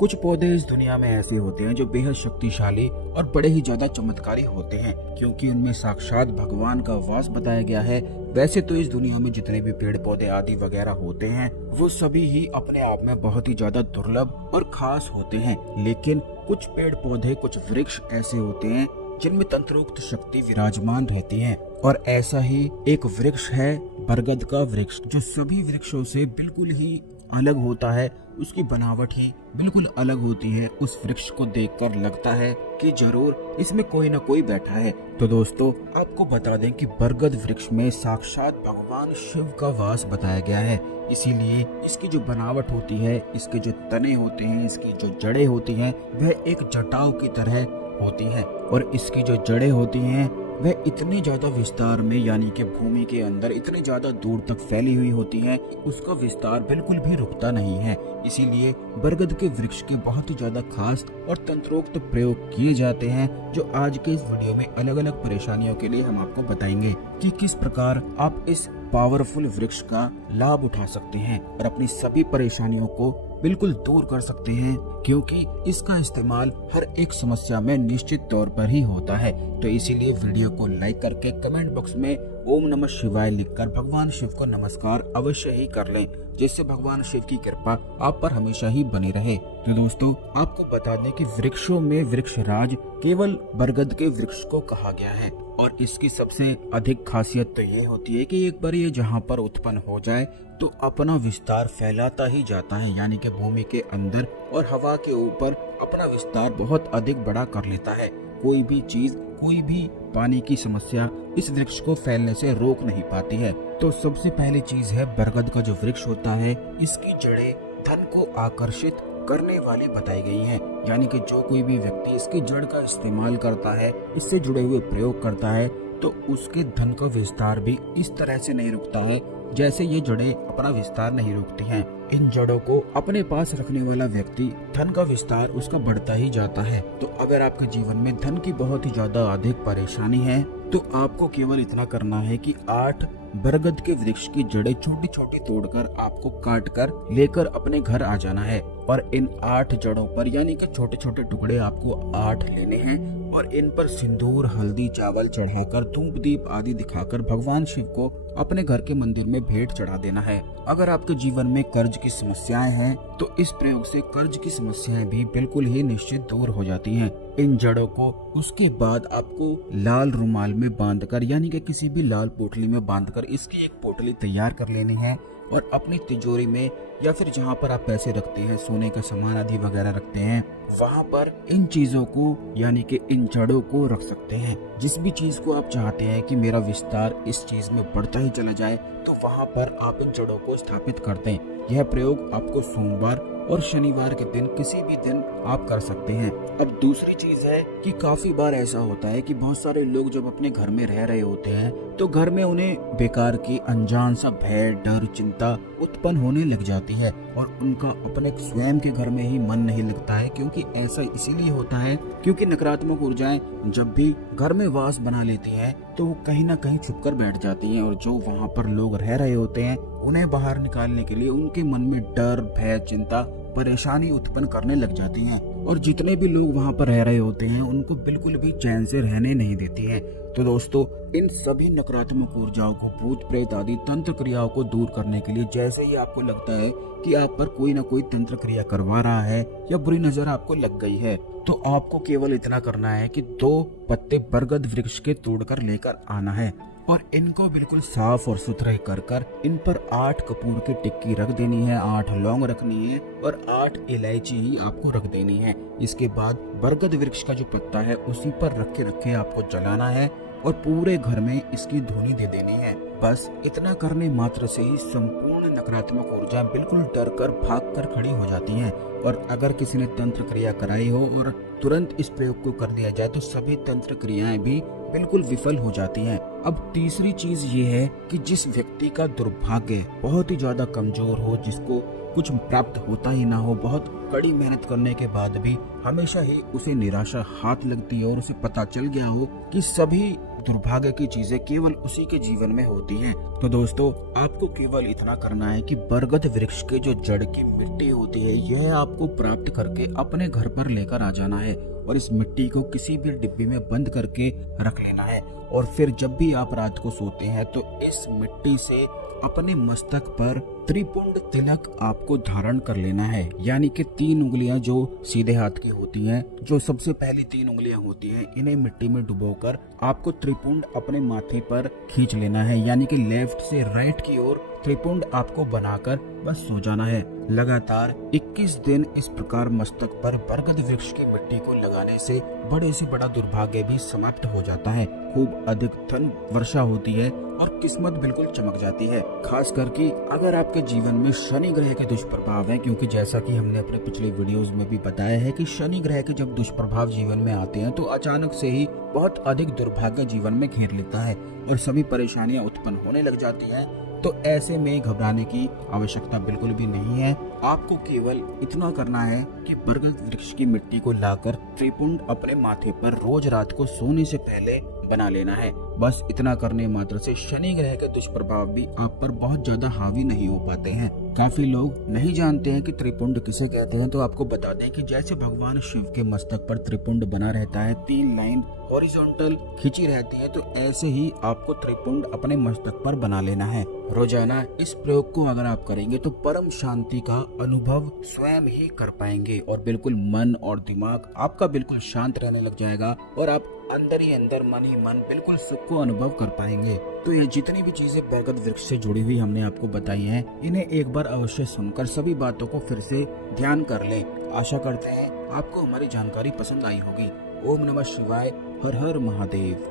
कुछ पौधे इस दुनिया में ऐसे होते हैं जो बेहद शक्तिशाली और बड़े ही ज्यादा चमत्कारी होते हैं, क्योंकि उनमें साक्षात भगवान का वास बताया गया है। वैसे तो इस दुनिया में जितने भी पेड़ पौधे आदि वगैरह होते हैं वो सभी ही अपने आप में बहुत ही ज्यादा दुर्लभ और खास होते हैं, लेकिन कुछ पेड़ पौधे, कुछ वृक्ष ऐसे होते हैं जिनमें तंत्रोक्त शक्ति विराजमान रहती है। और ऐसा ही एक वृक्ष है बरगद का वृक्ष, जो सभी वृक्षों से बिल्कुल ही अलग होता है। उसकी बनावट ही बिल्कुल अलग होती है। उस वृक्ष को देखकर लगता है कि जरूर इसमें कोई ना कोई बैठा है। तो दोस्तों, आपको बता दें कि बरगद वृक्ष में साक्षात भगवान शिव का वास बताया गया है। इसीलिए इसकी जो बनावट होती है, इसके जो तने होते हैं, इसकी जो जड़ें होती हैं, वह एक जटाओं की तरह होती हैं। और इसकी जो जड़ें होती हैं वह इतने ज्यादा विस्तार में, यानी कि भूमि के अंदर इतने ज्यादा दूर तक फैली हुई होती है, उसका विस्तार बिल्कुल भी रुकता नहीं है। इसीलिए बरगद के वृक्ष के बहुत ही ज्यादा खास और तंत्रोक्त प्रयोग किए जाते हैं, जो आज के इस वीडियो में अलग अलग परेशानियों के लिए हम आपको बताएंगे कि किस प्रकार आप इस पावरफुल वृक्ष का लाभ उठा सकते हैं और अपनी सभी परेशानियों को बिल्कुल दूर कर सकते हैं, क्योंकि इसका इस्तेमाल हर एक समस्या में निश्चित तौर पर ही होता है। तो इसीलिए वीडियो को लाइक करके कमेंट बॉक्स में ओम नमः शिवाय लिखकर भगवान शिव को नमस्कार अवश्य ही कर लें, जिससे भगवान शिव की कृपा आप पर हमेशा ही बनी रहे। तो दोस्तों, आपको बता दें कि वृक्षों में वृक्षराज केवल बरगद के वृक्ष को कहा गया है। और इसकी सबसे अधिक खासियत तो ये होती है कि एक बार ये जहाँ पर उत्पन्न हो जाए तो अपना विस्तार फैलाता ही जाता है, यानी कि भूमि के अंदर और हवा के ऊपर अपना विस्तार बहुत अधिक बड़ा कर लेता है। कोई भी चीज, कोई भी पानी की समस्या इस वृक्ष को फैलने से रोक नहीं पाती है। तो सबसे पहली चीज है, बरगद का जो वृक्ष होता है, इसकी जड़ें धन को आकर्षित करने वाली बताई गई हैं। यानी कि जो कोई भी व्यक्ति इसकी जड़ का इस्तेमाल करता है, इससे जुड़े हुए प्रयोग करता है, तो उसके धन का विस्तार भी इस तरह से नहीं रुकता है जैसे ये जड़ें अपना विस्तार नहीं रोकती हैं। इन जड़ों को अपने पास रखने वाला व्यक्ति धन का विस्तार उसका बढ़ता ही जाता है। तो अगर आपके जीवन में धन की बहुत ही ज्यादा अधिक परेशानी है, तो आपको केवल इतना करना है कि 8 बरगद के वृक्ष की जड़ें छोटी छोटी तोड़कर आपको काट कर लेकर अपने घर आ जाना है। और इन 8 जड़ों पर, यानी कि छोटे छोटे टुकड़े आपको 8 लेने हैं, और इन पर सिंदूर, हल्दी, चावल चढ़ाकर, धूप दीप आदि दिखाकर भगवान शिव को अपने घर के मंदिर में भेंट चढ़ा देना है। अगर आपके जीवन में कर्ज की समस्याएं हैं, तो इस प्रयोग से कर्ज की समस्याएं भी बिल्कुल ही निश्चित दूर हो जाती हैं। इन जड़ों को उसके बाद आपको लाल रुमाल में बांधकर, यानी कि किसी भी लाल पोटली में बांधकर इसकी एक पोटली तैयार कर लेनी है, और अपनी तिजोरी में या फिर जहाँ पर आप पैसे रखते हैं, सोने का सामान आदि वगैरह रखते हैं, वहाँ पर इन चीजों को, यानी कि इन जड़ों को रख सकते हैं। जिस भी चीज को आप चाहते हैं कि मेरा विस्तार इस चीज में बढ़ता ही चला जाए, तो वहाँ पर आप इन जड़ों को स्थापित कर दें। यह प्रयोग आपको सोमवार और शनिवार के दिन, किसी भी दिन आप कर सकते हैं। अब दूसरी चीज है कि काफी बार ऐसा होता है कि बहुत सारे लोग जब अपने घर में रह रहे होते हैं, तो घर में उन्हें बेकार की अनजान सा भय, डर, चिंता उत्पन्न होने लग जाती है, और उनका अपने स्वयं के घर में ही मन नहीं लगता है। क्योंकि ऐसा इसीलिए होता है क्योंकि नकारात्मक ऊर्जाएं जब भी घर में वास बना लेती हैं, तो वो कहीं ना कहीं छुपकर बैठ जाती हैं, और जो वहाँ पर लोग रह रहे होते हैं उन्हें बाहर निकालने के लिए उनके मन में डर, भय, चिंता, परेशानी उत्पन्न करने लग जाती हैं, और जितने भी लोग वहाँ पर रह रहे होते हैं उनको बिल्कुल भी चैन से रहने नहीं देती हैं। तो दोस्तों, इन सभी नकारात्मक ऊर्जाओं को, भूत प्रेत आदि तंत्र क्रियाओं को दूर करने के लिए, जैसे ही आपको लगता है कि आप पर कोई ना कोई तंत्र क्रिया करवा रहा है या बुरी नजर आपको लग गई है, तो आपको केवल इतना करना है कि 2 पत्ते बरगद वृक्ष के तोड़कर लेकर आना है, और इनको बिल्कुल साफ और सुथरे कर इन पर 8 कपूर की टिक्की रख देनी है, 8 लौंग रखनी है, और 8 इलायची ही आपको रख देनी है। इसके बाद बरगद वृक्ष का जो पत्ता है उसी पर रखे रखे आपको जलाना है, और पूरे घर में इसकी धुनी दे देनी है। बस इतना करने मात्र से ही संपूर्ण नकारात्मक ऊर्जा बिल्कुल डर कर, भाग कर खड़ी हो जाती हैं। और अगर किसी ने तंत्र क्रिया कराई हो और तुरंत इस प्रयोग को कर दिया जाए, तो सभी तंत्र क्रियाएं भी बिल्कुल विफल हो जाती हैं। अब तीसरी चीज ये है कि जिस व्यक्ति का दुर्भाग्य बहुत ही ज्यादा कमजोर हो, जिसको कुछ प्राप्त होता ही ना हो, बहुत कड़ी मेहनत करने के बाद भी हमेशा ही उसे निराशा हाथ लगती है, और उसे पता चल गया हो कि सभी दुर्भाग्य की चीजें केवल उसी के जीवन में होती हैं। तो दोस्तों, आपको केवल इतना करना है कि बरगद वृक्ष के जो जड़ की मिट्टी होती है, यह आपको प्राप्त करके अपने घर पर लेकर आ जाना है और इस मिट्टी को किसी भी डिब्बी में बंद करके रख लेना है। और फिर जब भी आप रात को सोते हैं तो इस मिट्टी से अपने मस्तक पर त्रिपुंड तिलक आपको धारण कर लेना है। यानी कि 3 उंगलियां जो सीधे हाथ की होती हैं, जो सबसे पहली 3 उंगलियां होती हैं, इन्हें मिट्टी में डुबोकर आपको त्रिपुंड अपने माथे पर खींच लेना है। यानी कि लेफ्ट से राइट की ओर त्रिपुंड आपको बनाकर बस सो जाना है। लगातार 21 दिन इस प्रकार मस्तक पर बरगद वृक्ष की मिट्टी को लगाने से बड़े से बड़ा दुर्भाग्य भी समाप्त हो जाता है। खूब अधिक धन वर्षा होती है और किस्मत बिल्कुल चमक जाती है। खास करके अगर आपके जीवन में शनि ग्रह के दुष्प्रभाव है, क्योंकि जैसा कि हमने अपने पिछले वीडियोस में भी बताया है कि शनि ग्रह के जब दुष्प्रभाव जीवन में आते हैं तो अचानक से ही बहुत अधिक दुर्भाग्य जीवन में घेर लेता है और सभी परेशानियां उत्पन्न होने लग जाती हैं। तो ऐसे में घबराने की आवश्यकता बिल्कुल भी नहीं है। आपको केवल इतना करना है कि बरगद वृक्ष की मिट्टी को लाकर त्रिपुंड अपने माथे पर रोज रात को सोने से पहले बना लेना है। बस इतना करने मात्र से शनि ग्रह के दुष्प्रभाव भी आप पर बहुत ज्यादा हावी नहीं हो पाते हैं। काफी लोग नहीं जानते हैं कि त्रिपुंड किसे कहते हैं, तो आपको बता दें कि जैसे भगवान शिव के मस्तक पर त्रिपुंड बना रहता है, 3 लाइन हॉरिजॉन्टल खिंची रहती है, तो ऐसे ही आपको त्रिपुंड अपने मस्तक पर बना लेना है। रोजाना इस प्रयोग को अगर आप करेंगे तो परम शांति का अनुभव स्वयं ही कर पाएंगे और बिल्कुल मन और दिमाग आपका बिल्कुल शांत रहने लग जाएगा और आप अंदर ही अंदर मन ही मन बिल्कुल सुख को अनुभव कर पाएंगे। तो ये जितनी भी चीजें बरगद वृक्ष से जुड़ी हुई हमने आपको बताई हैं, इन्हें एक बार अवश्य सुनकर सभी बातों को फिर से ध्यान कर लें। आशा करते हैं आपको हमारी जानकारी पसंद आई होगी। ओम नमः शिवाय। हर हर महादेव।